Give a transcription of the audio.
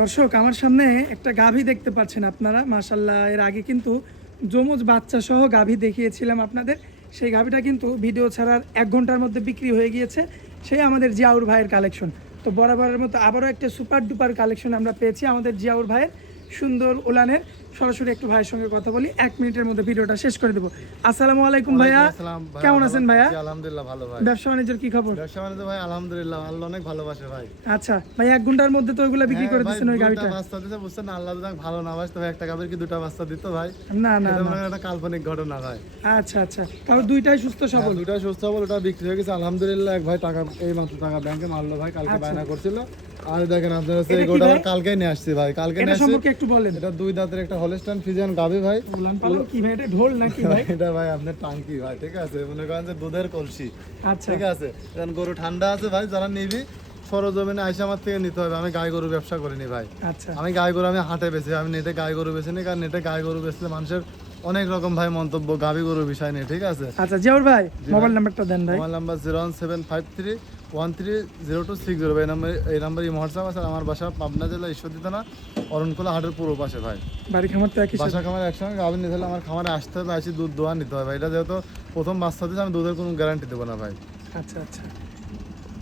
দর্শক, আমার সামনে একটা গাভী দেখতে পাচ্ছেন আপনারা, মাশাল্লাহ। এর আগে কিন্তু যমজ বাচ্চা সহ গাভী দেখিয়েছিলাম আপনাদের। সেই গাভীটা কিন্তু ভিডিও ছাড়ার 1 ঘন্টার মধ্যে বিক্রি হয়ে গিয়েছে। সেই আমাদের জিয়াউর ভাইয়ের কালেকশন। তো বরাবরের মতো আবারও একটা সুপার ডুপার কালেকশন আমরা পেয়েছি আমাদের জিয়াউর ভাইয়ের, সুন্দর উলানের। সরাসরি একটু ভাইয়ের সঙ্গে কথা বলি, 1 মিনিটের মধ্যে ভিডিওটা শেষ করে দেবো। আসসালামু আলাইকুম ভাইয়া, কেমন আছেন ভাইয়া? আলহামদুলিল্লাহ ভালো ভাই। ব্যবসা বাণিজ্যের কি খবর? ব্যবসা বাণিজ্য ভাই আলহামদুলিল্লাহ, আল্লাহ অনেক ভালোবাসে ভাই। আচ্ছা ভাই, 1 ঘন্টার মধ্যে তো ওইগুলো বিক্রি করে দিচ্ছেন ওই গাভীটা? বাচ্চা দিতে বুঝছেন না, আল্লাহ যদি ভালো না বাসতো ভাই, একটা গাভীর কি 2টা বাচ্চা দিত ভাই? না না এটা না, মনে হয় একটা কাল্পনিক ঘটনা ভাই। আচ্ছা আচ্ছা, তাহলে দুইটাই সুস্থ সবল? দুইটা সুস্থ সবল, ওটা বিক্রি হয়ে গেছে আলহামদুলিল্লাহ। এক ভাই টাকা এই মাত্র টাকা ব্যাংকে মারলো ভাই, কালকে বায়না করছিল। আর দেখেন আপনার হচ্ছে এই গোটা কালকে নিয়ে আসছি ভাই, কালকে নিয়ে এটা আসছি। সম্পর্কে একটু বলেন। এটা 2 দাঁতের একটা হলস্টাইন ফ্রিজিয়ান গাভী ভাই। উলান পালন কি ভাই, এটা ঢোল নাকি ভাই? এটা ভাই আপনার টাঙ্কি ভাই, ঠিক আছে, মনে করেন যে দুধের কলসি। আচ্ছা ঠিক আছে, কারণ গরু ঠান্ডা আছে ভাই, যারা নিবি সরজমিনে আইসা আমার থেকে নিতে হবে। আমি গাই গরু ব্যবসা করিনি ভাই। আচ্ছা, আমি গাই গরু আমি হাটে বেচি, আমি নেটে গাই গরু বেচি নি, কারণ নেটে গাই গরু বেচলে মানুষের অনেক রকম ভাই মন্তব্য গাভী গরুর বিষয় নিয়ে, ঠিক আছে। আচ্ছা জিয়াউর ভাই, মোবাইল নাম্বারটা দেন ভাই। মোবাইল নাম্বার 01753130260 ভাই। এই নাম্বার হোয়াটসঅ্যাপ আছে। আর আমার বাসা পাবনা জেলা ঈশ্বরদী থানা অরণকুলা হাটের পূর্ব পাশে ভাই। বাড়ি খামার তো একই সাথে? বাসা খামার একসঙ্গে। গাভী নিতে হলে আমার খামারে আসতে হবে, আসি দুধ দোয়া নিতে হবে ভাই। এটা যেহেতু প্রথম বাচ্চা দিতে, আমি দুধের কোনো গ্যারান্টি দেবো না ভাই। আচ্ছা আচ্ছা,